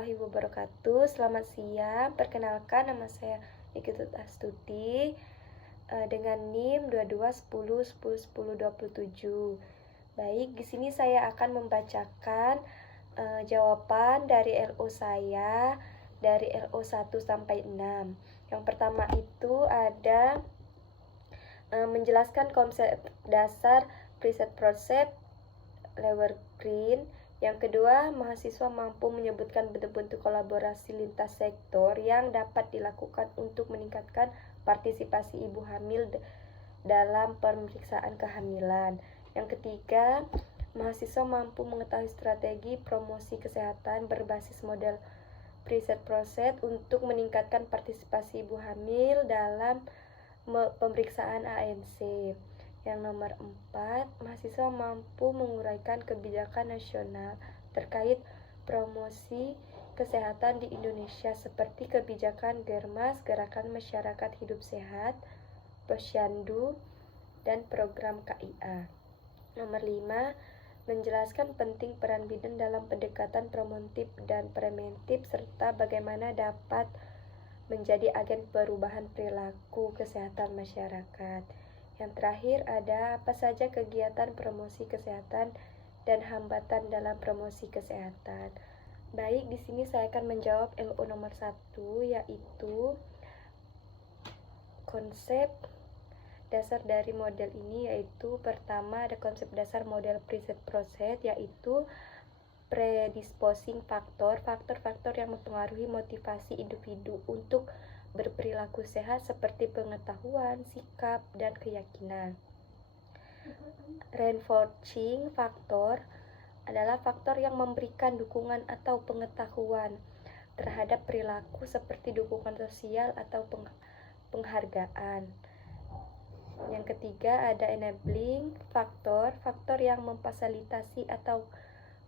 warahmatullahi wabarakatuh. Selamat siang. Perkenalkan, nama saya Nikita Astuti dengan NIM 2210101027. Baik, di sini saya akan membacakan jawaban dari LO saya dari LO 1 sampai 6. Yang pertama itu ada menjelaskan konsep dasar preset proses Lever Green. Yang kedua, mahasiswa mampu menyebutkan bentuk-bentuk kolaborasi lintas sektor yang dapat dilakukan untuk meningkatkan partisipasi ibu hamil dalam pemeriksaan kehamilan. Yang ketiga, mahasiswa mampu mengetahui strategi promosi kesehatan berbasis model preset proses untuk meningkatkan partisipasi ibu hamil dalam pemeriksaan ANC. Yang nomor 4, mahasiswa mampu menguraikan kebijakan nasional terkait promosi kesehatan di Indonesia seperti kebijakan Germas, Gerakan Masyarakat Hidup Sehat, Posyandu, dan program KIA. Nomor 5, menjelaskan penting peran bidan dalam pendekatan promotif dan preventif serta bagaimana dapat menjadi agen perubahan perilaku kesehatan masyarakat. Yang terakhir ada apa saja kegiatan promosi kesehatan dan hambatan dalam promosi kesehatan. Baik, di sini saya akan menjawab LO nomor 1, yaitu konsep dasar dari model ini, yaitu pertama ada konsep dasar model preset proses, yaitu predisposing faktor-faktor yang mempengaruhi motivasi individu untuk berperilaku sehat seperti pengetahuan, sikap, dan keyakinan. Reinforcing faktor adalah faktor yang memberikan dukungan atau pengetahuan terhadap perilaku seperti dukungan sosial atau penghargaan. Yang ketiga ada enabling faktor yang memfasilitasi atau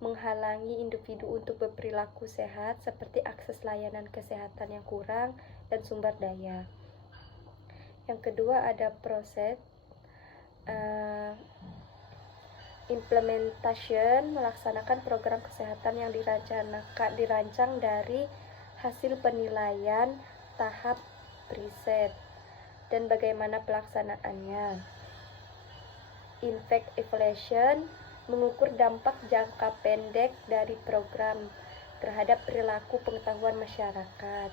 menghalangi individu untuk berperilaku sehat seperti akses layanan kesehatan yang kurang dan sumber daya. Yang kedua ada proses implementation, melaksanakan program kesehatan yang dirancang dari hasil penilaian tahap preset dan bagaimana pelaksanaannya. Impact evaluation, mengukur dampak jangka pendek dari program terhadap perilaku pengetahuan masyarakat.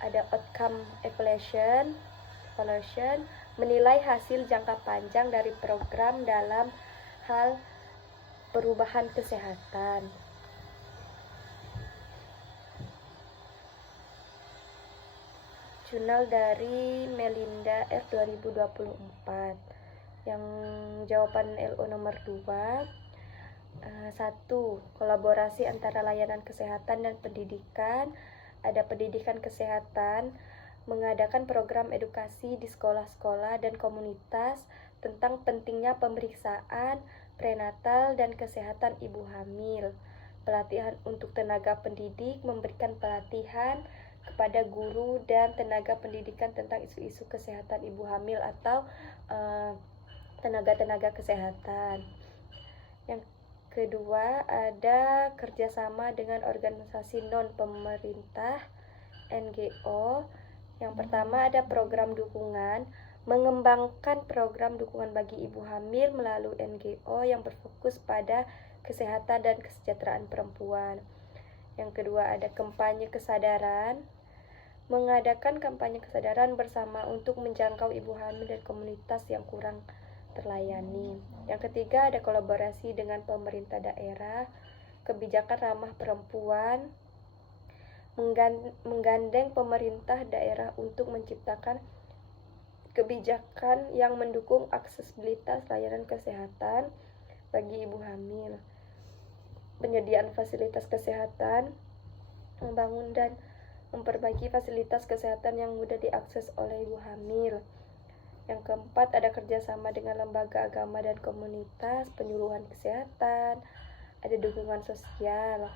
Ada outcome evaluation, menilai hasil jangka panjang dari program dalam hal perubahan kesehatan. Jurnal dari Melinda R 2024. Yang jawaban LO nomor 2, 1. Kolaborasi antara layanan kesehatan dan pendidikan. Ada pendidikan kesehatan, mengadakan program edukasi di sekolah-sekolah dan komunitas tentang pentingnya pemeriksaan prenatal dan kesehatan ibu hamil. Pelatihan untuk tenaga pendidik, memberikan pelatihan kepada guru dan tenaga pendidikan tentang isu-isu kesehatan ibu hamil atau tenaga-tenaga kesehatan. Yang kedua ada kerjasama dengan organisasi non-pemerintah NGO. Yang pertama ada program dukungan, mengembangkan program dukungan bagi ibu hamil melalui NGO yang berfokus pada kesehatan dan kesejahteraan perempuan. Yang kedua ada kampanye kesadaran, mengadakan kampanye kesadaran bersama untuk menjangkau ibu hamil dan komunitas yang kurang terlayani. Yang ketiga ada kolaborasi dengan pemerintah daerah, kebijakan ramah perempuan, menggandeng pemerintah daerah untuk menciptakan kebijakan yang mendukung aksesibilitas layanan kesehatan bagi ibu hamil, penyediaan fasilitas kesehatan, membangun dan memperbaiki fasilitas kesehatan yang mudah diakses oleh ibu hamil. Yang keempat ada kerjasama dengan lembaga agama dan komunitas, penyuluhan kesehatan, ada dukungan sosial,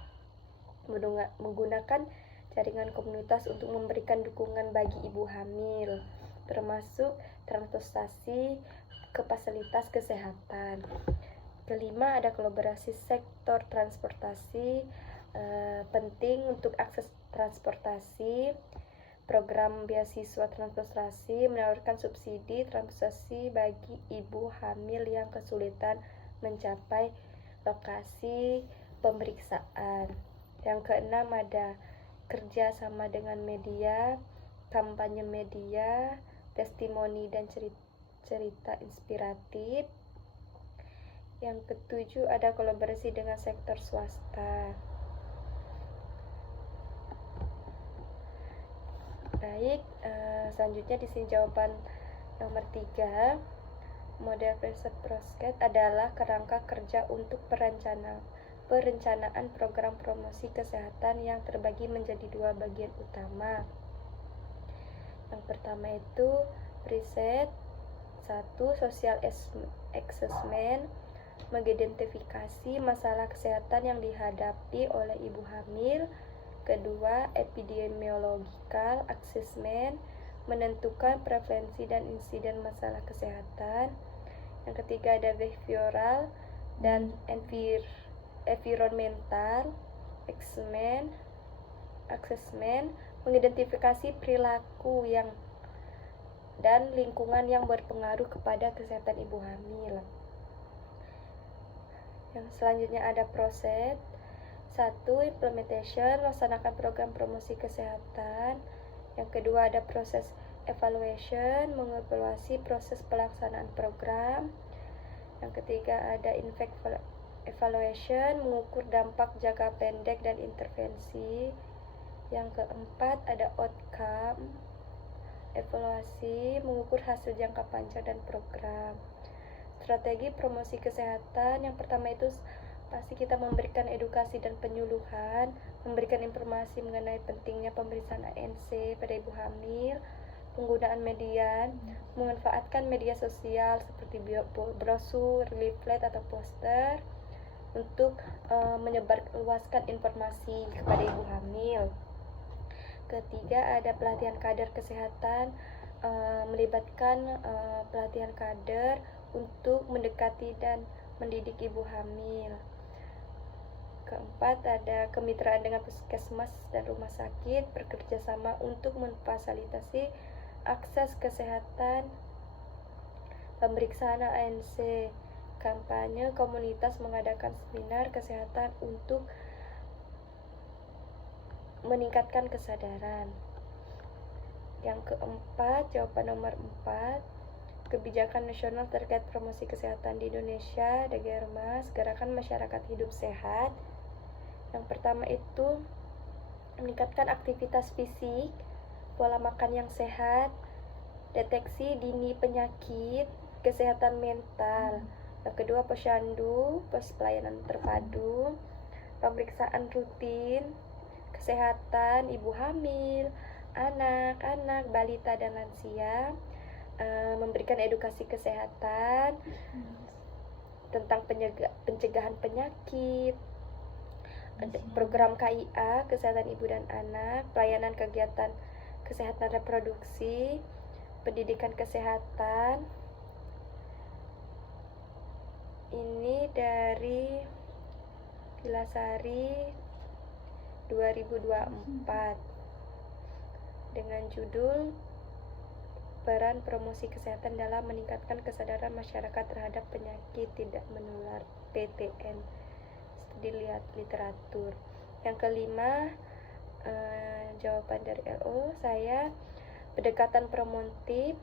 menggunakan jaringan komunitas untuk memberikan dukungan bagi ibu hamil, termasuk transportasi ke fasilitas kesehatan. Kelima ada kolaborasi sektor transportasi, penting untuk akses transportasi. Program beasiswa transportasi menawarkan subsidi transportasi bagi ibu hamil yang kesulitan mencapai lokasi pemeriksaan. Yang keenam ada kerja sama dengan media, kampanye media, testimoni dan cerita inspiratif. Yang ketujuh ada kolaborasi dengan sektor swasta. Baik, selanjutnya di sini jawaban nomor 3. Model riset prosket adalah kerangka kerja untuk perencanaan program promosi kesehatan yang terbagi menjadi 2 bagian utama. Yang pertama itu riset. 1. Social assessment, mengidentifikasi masalah kesehatan yang dihadapi oleh ibu hamil. Kedua, epidemiological assessment, menentukan prevalensi dan insiden masalah kesehatan. Yang ketiga ada behavioral dan environmental assessment, mengidentifikasi perilaku dan lingkungan yang berpengaruh kepada kesehatan ibu hamil. Yang selanjutnya ada proses. 1. Implementation, melaksanakan program promosi kesehatan. Yang kedua ada proses evaluation, mengevaluasi proses pelaksanaan program. Yang ketiga ada impact evaluation, mengukur dampak jangka pendek dan intervensi. Yang keempat ada outcome evaluasi, mengukur hasil jangka panjang dan program. Strategi promosi kesehatan, yang pertama itu pasti kita memberikan edukasi dan penyuluhan, memberikan informasi mengenai pentingnya pemeriksaan ANC pada ibu hamil, penggunaan media, memanfaatkan media sosial seperti brosur, leaflet atau poster untuk menyebarluaskan informasi kepada ibu hamil. Ketiga ada pelatihan kader kesehatan, melibatkan pelatihan kader untuk mendekati dan mendidik ibu hamil. Keempat ada kemitraan dengan puskesmas dan rumah sakit, bekerja sama untuk memfasilitasi akses kesehatan, pemeriksaan ANC. Kampanye komunitas mengadakan seminar kesehatan untuk meningkatkan kesadaran. Yang keempat, jawaban nomor 4, kebijakan nasional terkait promosi kesehatan di Indonesia, Dagermas, Gerakan Masyarakat Hidup Sehat. Yang pertama itu meningkatkan aktivitas fisik, pola makan yang sehat, deteksi dini penyakit, kesehatan mental. Yang kedua posyandu, pos pelayanan terpadu, pemeriksaan rutin, kesehatan ibu hamil, anak-anak, balita dan lansia, memberikan edukasi kesehatan tentang pencegahan penyakit, program KIA, kesehatan ibu dan anak, pelayanan kegiatan kesehatan reproduksi, pendidikan kesehatan. Ini dari Vilasari 2024 dengan judul peran promosi kesehatan dalam meningkatkan kesadaran masyarakat terhadap penyakit tidak menular PTM. Dilihat literatur. Yang kelima, jawaban dari LO saya, pendekatan promotif.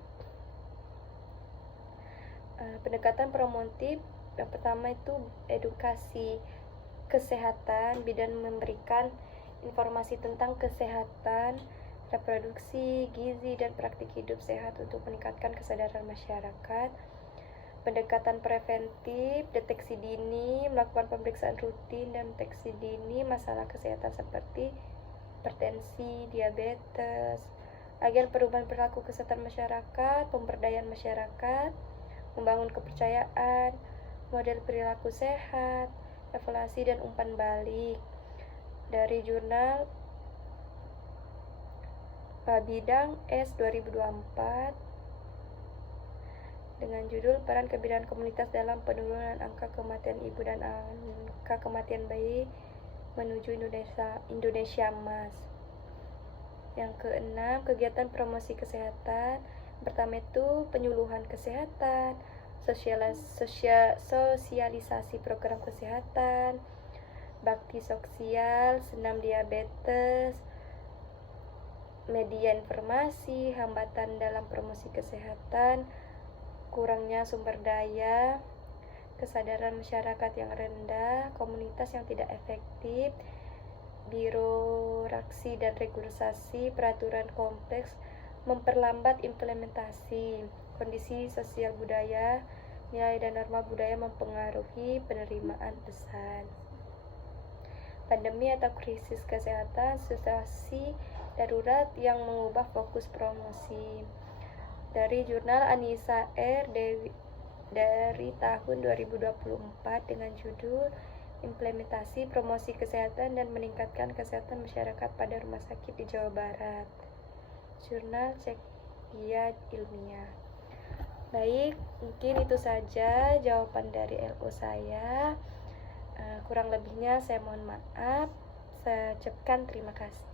Yang pertama itu edukasi kesehatan, bidan memberikan informasi tentang kesehatan reproduksi, gizi dan praktik hidup sehat untuk meningkatkan kesadaran masyarakat. Pendekatan preventif, deteksi dini, melakukan pemeriksaan rutin dan deteksi dini masalah kesehatan seperti hipertensi, diabetes, agar perubahan perilaku kesehatan masyarakat, pemberdayaan masyarakat, membangun kepercayaan, model perilaku sehat, evaluasi dan umpan balik. Dari jurnal Bidang S 2024 dengan judul peran kebidanan komunitas dalam penurunan angka kematian ibu dan angka kematian bayi menuju Indonesia Emas. Yang keenam, kegiatan promosi kesehatan. Pertama itu penyuluhan kesehatan, sosialisasi program kesehatan, bakti sosial, senam diabetes, media informasi, hambatan dalam promosi kesehatan, kurangnya sumber daya, kesadaran masyarakat yang rendah, komunitas yang tidak efektif, birokrasi dan regulasi, peraturan kompleks, memperlambat implementasi, kondisi sosial budaya, nilai dan norma budaya mempengaruhi penerimaan pesan. Pandemi atau krisis kesehatan, situasi darurat yang mengubah fokus promosi. Dari jurnal Anissa R. Dewi dari tahun 2024 dengan judul Implementasi Promosi Kesehatan dan Meningkatkan Kesehatan Masyarakat pada Rumah Sakit di Jawa Barat. Jurnal Cekgia Ilmiah. Baik, mungkin itu saja jawaban dari LO saya. Kurang lebihnya saya mohon maaf. Saya ucapkan terima kasih.